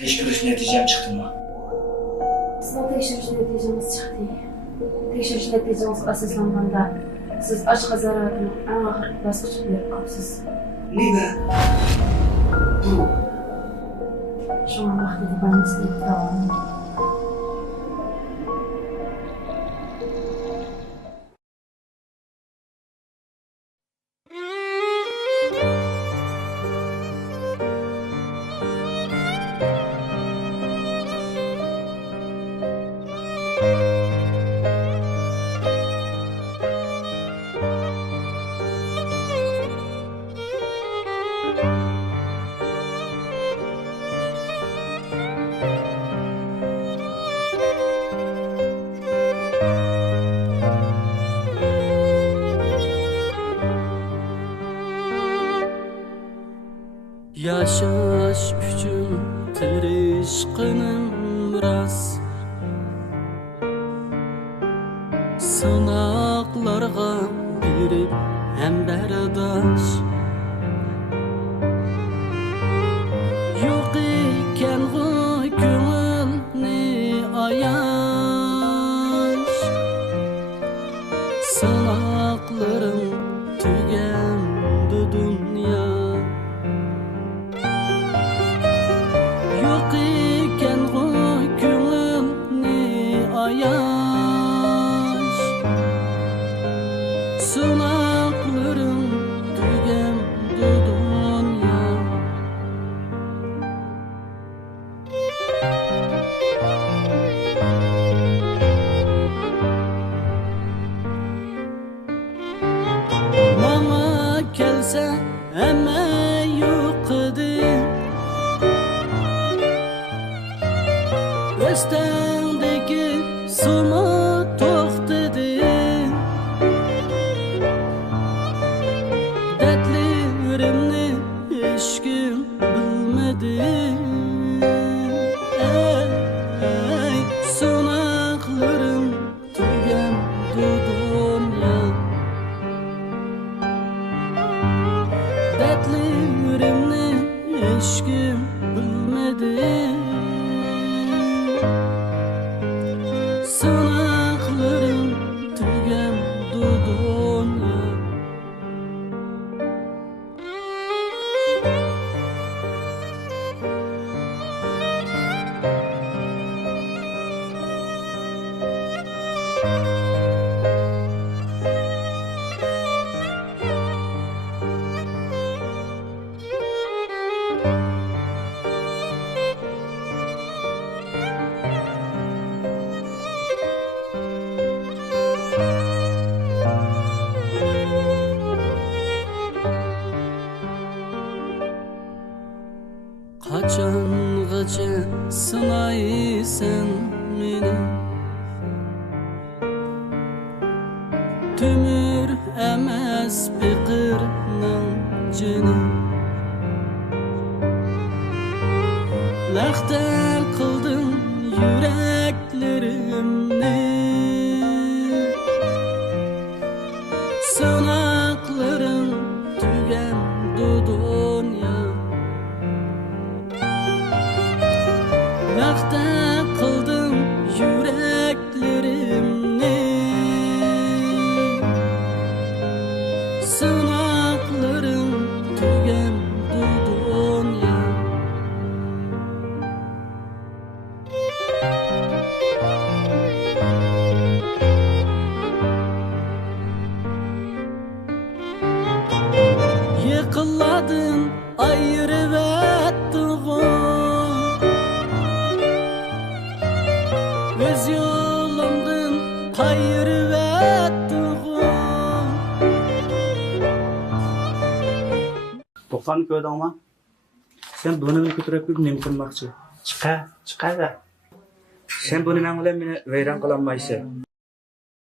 Tekşiriş neticem çıktı mı? Sizin tekşiriş neticeniz çıktı. Tekşiriş neticeniz asıslanganda siz aşk zaratının en ahırkı basqıçı berip kapsız. Nega? Bu. Şuna vaxtida barmaslik davam. Yaşaş üçün tirişqinім rast Sınaqlarga birib hem berdaş Yoq iken көңілni ayaş Sınaqlarıң tügəmdü dünya Yoq iken көңілni ayaş Sınaqlarıң tügəmdü dünya Mana kelse emme yoqdi Östendeki sunu toxtadı Dertlerimni hiç kim bilmedi Ey sınaqlarım tügəmdü dünya Dertlerimni hiç kim bilmedi Sınaqlarım tügəmdü dünya Qaçangacha sınaysan meni Tümür emas biqirning jini Laxta qilding yuraklerimni Sınaqlarım tügəmdü dünya Laxta qilding yuraklerimni Sınaqlarım tügəmdü dünya Yıkıladın ayırıp ettiğin Öz yolumdan kayırıp ettiğin Toqsanni ko'rdingmi? Sen buni ko'tarib nima qilmoqchi? Chiqa da. Sen buni men bilan meni vayron qilolmaysan.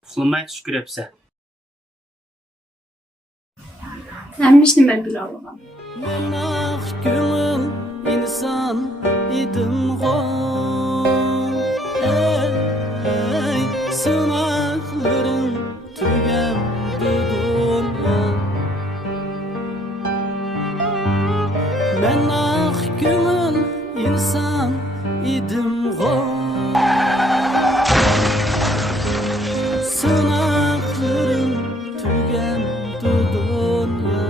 Uxlamay tush ko'ryapsan. Sen işini ben bile alamam. Men ko'ngil inson edim Ey sınaqlarım tügəmdü dünya Men ko'ngil inson idim sınaklarım tügemdi dünya